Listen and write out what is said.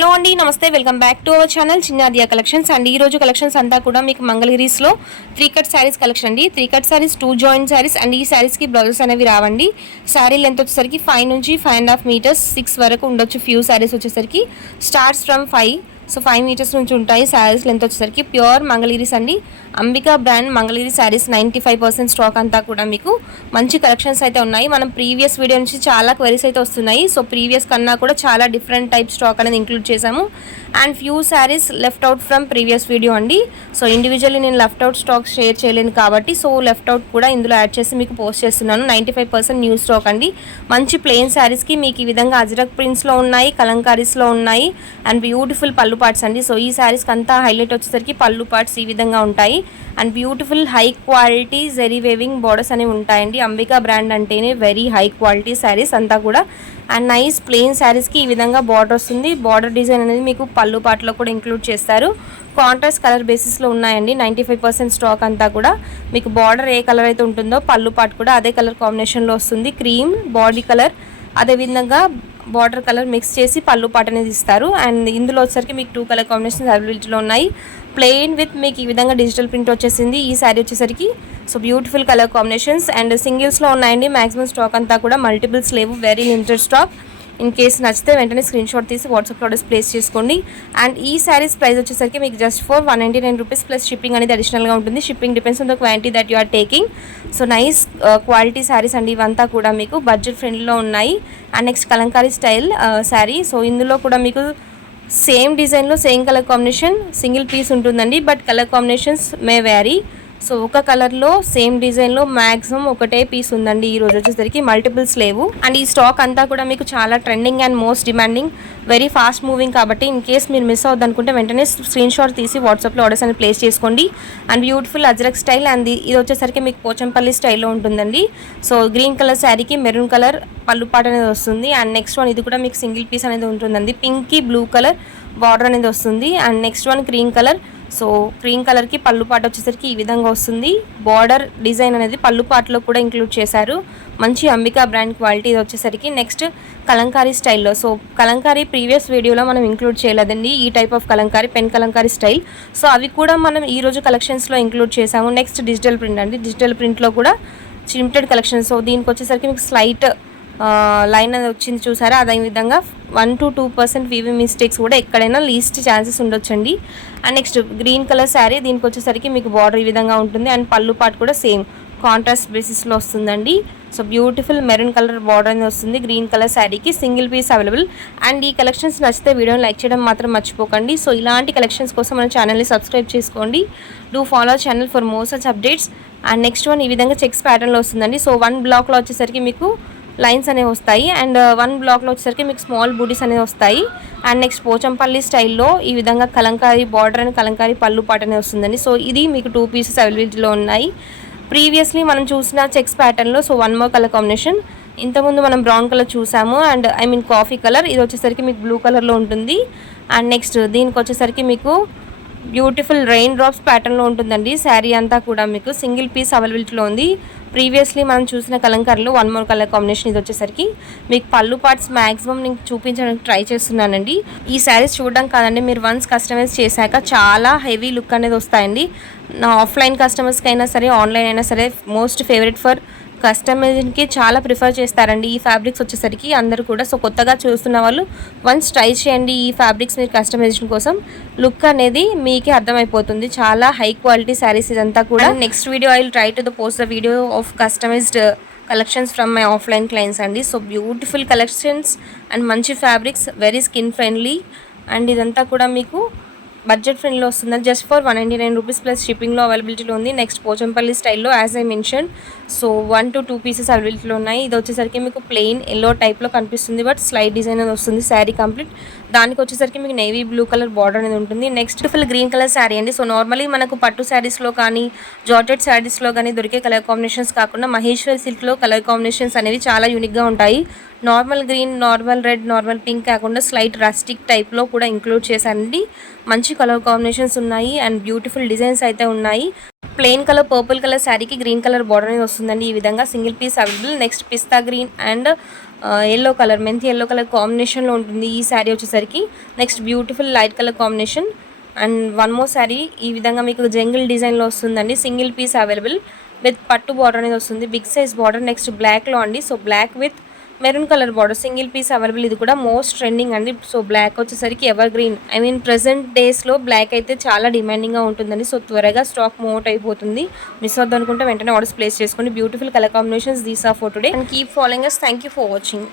Hello అండి, నమస్తే. Welcome back to our channel Chinnadiya collections. And ఈ రోజు కలెక్షన్స్ అంతా కూడా మీకు మంగళగిరిస్లో 3 కట్ శారీస్ కలెక్షన్ అండి. 3 cut saris, 2 joint saris. And ఈ శారీస్కి బ్లౌజెస్ అనేవి రావండి. శారీ లెంత్ వచ్చేసరికి 5 నుంచి 5.5 మీటర్స్ 6 వరకు ఉండొచ్చు. ఫ్యూ శారీస్ వచ్చేసరికి స్టార్ట్స్ ఫ్రమ్ 5. సో 5 మీటర్స్ నుంచి ఉంటాయి. శారీస్ లెంత్ వచ్చేసరికి ప్యూర్ మంగళగిరిస్ అండి. అంబికా బ్రాండ్ మంగళగిరి శారీస్ 95% స్టాక్ అంతా కూడా మీకు మంచి కలెక్షన్స్ అయితే ఉన్నాయి. మనం ప్రీవియస్ వీడియో నుంచి చాలా క్వైరీస్ అయితే వస్తున్నాయి. సో ప్రీవియస్ కన్నా కూడా చాలా డిఫరెంట్ టైప్ స్టాక్ అనేది ఇంక్లూడ్ చేశాము. And few saris left out from previous video అండి. సో ఇండివిజువల్లీ నేను లెఫ్ట్ అవుట్ స్టాక్ షేర్ చేయలేను కాబట్టి సో లెఫ్ట్ అవుట్ కూడా ఇందులో యాడ్ చేసి మీకు పోస్ట్ చేస్తున్నాను. 95% న్యూ స్టాక్ అండి. మంచి ప్లెయిన్ శారీస్కి మీకు ఈ విధంగా అజ్రక్ ప్రింట్స్లో ఉన్నాయి, కలంకారీస్లో ఉన్నాయి. అండ్ బ్యూటిఫుల్ పళ్ళు పార్ట్స్ అండి. సో ఈ శారీస్కి అంతా హైలైట్ వచ్చేసరికి పళ్ళు పార్ట్స్ ఈ విధంగా ఉంటాయి. And beautiful high quality zari weaving borders అనేవి ఉంటాయండి. అంబికా బ్రాండ్ అంటేనే వెరీ హై క్వాలిటీ శారీస్ అంతా కూడా. అండ్ నైస్ ప్లెయిన్ శారీస్కి ఈ విధంగా బార్డర్ వస్తుంది. బార్డర్ డిజైన్ అనేది మీకు పళ్ళు పాటలో కూడా ఇంక్లూడ్ చేస్తారు. కాంట్రాస్ట్ కలర్ బేసిస్లో ఉన్నాయండి. 95% స్టాక్ అంతా కూడా మీకు బార్డర్ ఏ కలర్ అయితే ఉంటుందో పళ్ళు పాటు కూడా అదే కలర్ కాంబినేషన్లో వస్తుంది. క్రీమ్ బాడీ కలర్, అదేవిధంగా బార్డర్ కలర్ మిక్స్ చేసి పళ్ళు పాట అనేది ఇస్తారు. అండ్ ఇందులో వచ్చేసరికి మీకు 2 కలర్ కాంబినేషన్స్ అవైలబిలిటీలో ఉన్నాయి. ప్లెయిన్ విత్ మీకు ఈ విధంగా డిజిటల్ ప్రింట్ వచ్చేసింది ఈ శారీ వచ్చేసరికి. So beautiful colour combinations and సింగిల్స్లో ఉన్నాయండి. మ్యాక్సిమం స్టాక్ అంతా కూడా, మల్టిపుల్స్ లేవు, very limited stock. In case నచ్చితే వెంటనే స్క్రీన్ షాట్ తీసి వాట్సాప్ ఆర్డర్స్ ప్లేస్ చేసుకోండి. అండ్ ఈ శారీస్ ప్రైస్ వచ్చేసరికి మీకు just for 199 rupees plus shipping అనేది అడిషనల్గా ఉంటుంది. Shipping depends on the quantity that you are taking. So nice quality saris అండి. ఇవంతా కూడా మీకు బడ్జెట్ ఫ్రెండ్లీలో ఉన్నాయి. And next Kalamkari style sari. So ఇందులో కూడా మీకు సేమ్ డిజైన్లో same colour combination single piece ఉంటుందండి. But colour combinations may vary. So ఒక కలర్లో సేమ్ డిజైన్లో మ్యాక్సిమం ఒకటే పీస్ ఉందండి. ఈ రోజు వచ్చేసరికి మల్టిపుల్స్ లేవు. అండ్ ఈ స్టాక్ అంతా కూడా మీకు చాలా trending and most demanding, very fast moving కాబట్టి ఇన్ కేస్ మీరు మిస్ అవుద్ది అనుకుంటే వెంటనే స్క్రీన్ షాట్ తీసి వాట్సాప్లో ఆర్డర్స్ అని ప్లేస్ చేసుకోండి. And beautiful Ajrakh style. And ఇది వచ్చేసరికి మీకు పోచంపల్లి స్టైల్లో ఉంటుందండి. సో గ్రీన్ కలర్ శారీకి మెరూన్ కలర్ పళ్ళు పాట అనేది వస్తుంది. అండ్ నెక్స్ట్ వన్ ఇది కూడా మీకు సింగిల్ పీస్ అనేది ఉంటుందండి. పింక్కి బ్లూ కలర్ బార్డర్ అనేది వస్తుంది. And next one cream colour. So cream కలర్కి పళ్ళు పాట వచ్చేసరికి ఈ విధంగా వస్తుంది. బార్డర్ డిజైన్ అనేది పళ్ళు పాటలో కూడా ఇంక్లూడ్ చేశారు. మంచి అంబికా బ్రాండ్ క్వాలిటీ. ఇది వచ్చేసరికి నెక్స్ట్ కలంకారీ స్టైల్లో. సో కలంకారీ ప్రీవియస్ వీడియోలో మనం ఇంక్లూడ్ చేయలేదండి. ఈ type of Kalamkari pen Kalamkari style. So అవి కూడా మనం ఈరోజు కలెక్షన్స్లో ఇంక్లూడ్ చేసాము. నెక్స్ట్ డిజిటల్ ప్రింట్ అండి. డిజిటల్ ప్రింట్లో కూడా లిమిటెడ్ కలెక్షన్. సో దీనికి వచ్చేసరికి మీకు స్లైట్ లైన్ అనేది వచ్చింది చూసారా. అదేవిధంగా 1 to 2% వీవి మిస్టేక్స్ కూడా ఎక్కడైనా లీస్ట్ ఛాన్సెస్ ఉండొచ్చండి. And next green colour sari. దీనికి వచ్చేసరికి మీకు బార్డర్ ఈ విధంగా ఉంటుంది. అండ్ పళ్ళు పాటు కూడా సేమ్ కాంట్రాస్ట్ బేసిస్లో వస్తుందండి. So beautiful maroon colour border అనేది వస్తుంది గ్రీన్ కలర్ శారీకి. Single piece available. అండ్ ఈ కలెక్షన్స్ నచ్చితే వీడియోని లైక్ చేయడం మాత్రం మర్చిపోకండి. సో ఇలాంటి కలెక్షన్స్ కోసం మన ఛానల్ని సబ్స్క్రైబ్ చేసుకోండి. Do follow channel for more such updates. And next one ఈ విధంగా చెక్స్ ప్యాటర్న్లో వస్తుందండి. సో 1 బ్లాక్లో వచ్చేసరికి మీకు లైన్స్ అనేవి వస్తాయి. అండ్ 1 బ్లాక్లో వచ్చేసరికి మీకు స్మాల్ బూటీస్ అనేవి వస్తాయి. అండ్ నెక్స్ట్ పోచంపల్లి స్టైల్లో ఈ విధంగా కలంకారీ బార్డర్ అని కలంకారీ పళ్ళు పాట అనేది వస్తుందండి. సో ఇది మీకు 2 పీసెస్ అవైలబిలిటీలో ఉన్నాయి. ప్రీవియస్లీ మనం చూసిన చెక్స్ ప్యాటర్న్లో సో 1 మోర్ కలర్ కాంబినేషన్. ఇంతకుముందు మనం బ్రౌన్ కలర్ చూసాము. And coffee colour. ఇది వచ్చేసరికి మీకు బ్లూ కలర్లో ఉంటుంది. అండ్ నెక్స్ట్ దీనికి వచ్చేసరికి మీకు బ్యూటిఫుల్ రెయిన్ డ్రాప్స్ ప్యాటర్న్లో ఉంటుందండి. శారీ అంతా కూడా మీకు సింగిల్ పీస్ అవైలబిలిటీలో ఉంది. ప్రీవియస్లీ మనం చూసిన కలంకారీలో 1 మోర్ కలర్ కాంబినేషన్. ఇది వచ్చేసరికి మీకు పళ్ళు పార్ట్స్ మ్యాక్సిమం నేను చూపించడానికి ట్రై చేస్తున్నానండి. ఈ శారీస్ చూడడం కాదండి, మీరు వన్స్ కస్టమైజ్ చేశాక చాలా హెవీ లుక్ అనేది వస్తాయండి. నా ఆఫ్లైన్ కస్టమర్స్కి అయినా సరే ఆన్లైన్ అయినా సరే మోస్ట్ ఫేవరెట్ ఫర్ కస్టమైజేషన్కి చాలా ప్రిఫర్ చేస్తారండి ఈ ఫ్యాబ్రిక్స్ వచ్చేసరికి అందరూ కూడా. సో కొత్తగా చూస్తున్న వాళ్ళు వన్స్ ట్రై చేయండి ఈ ఫ్యాబ్రిక్స్ మీరు కస్టమైజేషన్ కోసం. లుక్ అనేది మీకే అర్థమైపోతుంది. చాలా హై క్వాలిటీ శారీస్ ఇదంతా కూడా. Next video I will try to post the video of customised collections from my offline clients అండి. సో బ్యూటిఫుల్ కలెక్షన్స్ అండ్ మంచి fabrics, very skin friendly. And ఇదంతా కూడా మీకు బడ్జెట్ ఫ్రెండ్లో వస్తుంది. జస్ట్ ఫర్ 199 రూపీస్ ప్లస్ షిప్పింగ్లో అవైలబిలిటీలో ఉంది. నెక్స్ట్ పోచంపల్లి స్టైల్లో as I mention. So 1 to 2 pieces అవైలబిలిటీలో ఉన్నాయి. ఇది వచ్చేసరికి మీకు ప్లెయిన్ ఎల్లో టైప్లో కనిపిస్తుంది. బట్ స్లైడ్ డిజైన్ అనేది వస్తుంది శారీ కంప్లీట్. దానికి వచ్చేసరికి మీకు నేవీ బ్లూ కలర్ బార్డర్ అనేది ఉంటుంది. Next full green colour sari అండి. సో నార్మలీ మనకు పట్టు శారీస్లో కానీ జార్జెట్ శారీస్లో కానీ దొరికే కలర్ కాంబినేషన్స్ కాకుండా మహేశ్వరి సిల్క్లో కలర్ కాంబినేషన్స్ అనేవి చాలా యూనిక్గా ఉంటాయి. Normal green, normal red, normal pink కాకుండా స్లైట్ రస్టిక్ టైప్లో కూడా ఇంక్లూడ్ చేశానండి. మంచి కలర్ కాంబినేషన్స్ ఉన్నాయి అండ్ బ్యూటిఫుల్ డిజైన్స్ అయితే ఉన్నాయి. ప్లెయిన్ కలర్ పర్పుల్ కలర్ శారీకి గ్రీన్ కలర్ బార్డర్ అనేది వస్తుందండి. ఈ విధంగా single piece available. Next pista green and yellow colour, మెంతి ఎల్లో కలర్ కాంబినేషన్లో ఉంటుంది ఈ శారీ వచ్చేసరికి. Next beautiful light colour combination. And one more sari ఈ విధంగా మీకు జంగిల్ డిజైన్లో వస్తుందండి. సింగిల్ పీస్ అవైలబుల్ విత్ పట్టు బార్డర్ అనేది వస్తుంది, బిగ్ సైజ్ బార్డర్. నెక్స్ట్ బ్లాక్లో అండి, so black with maroon colour border, single piece available. ఇది కూడా మోస్ట్ ట్రెండింగ్ అండి. సో బ్లాక్ వచ్చేసరికి ఎవర్ గ్రీన్, ప్రెసెంట్ డేస్లో బ్లాక్ అయితే చాలా డిమాండింగ్గా ఉంటుందండి. సో త్వరగా స్టాక్ మోట్ అయిపోతుంది. మిస్ అవుద్దు అనుకుంటే వెంటనే ఆర్డర్స్ ప్లేస్ చేసుకోండి. Beautiful colour combinations these are for today and keep following us. Thank you for watching.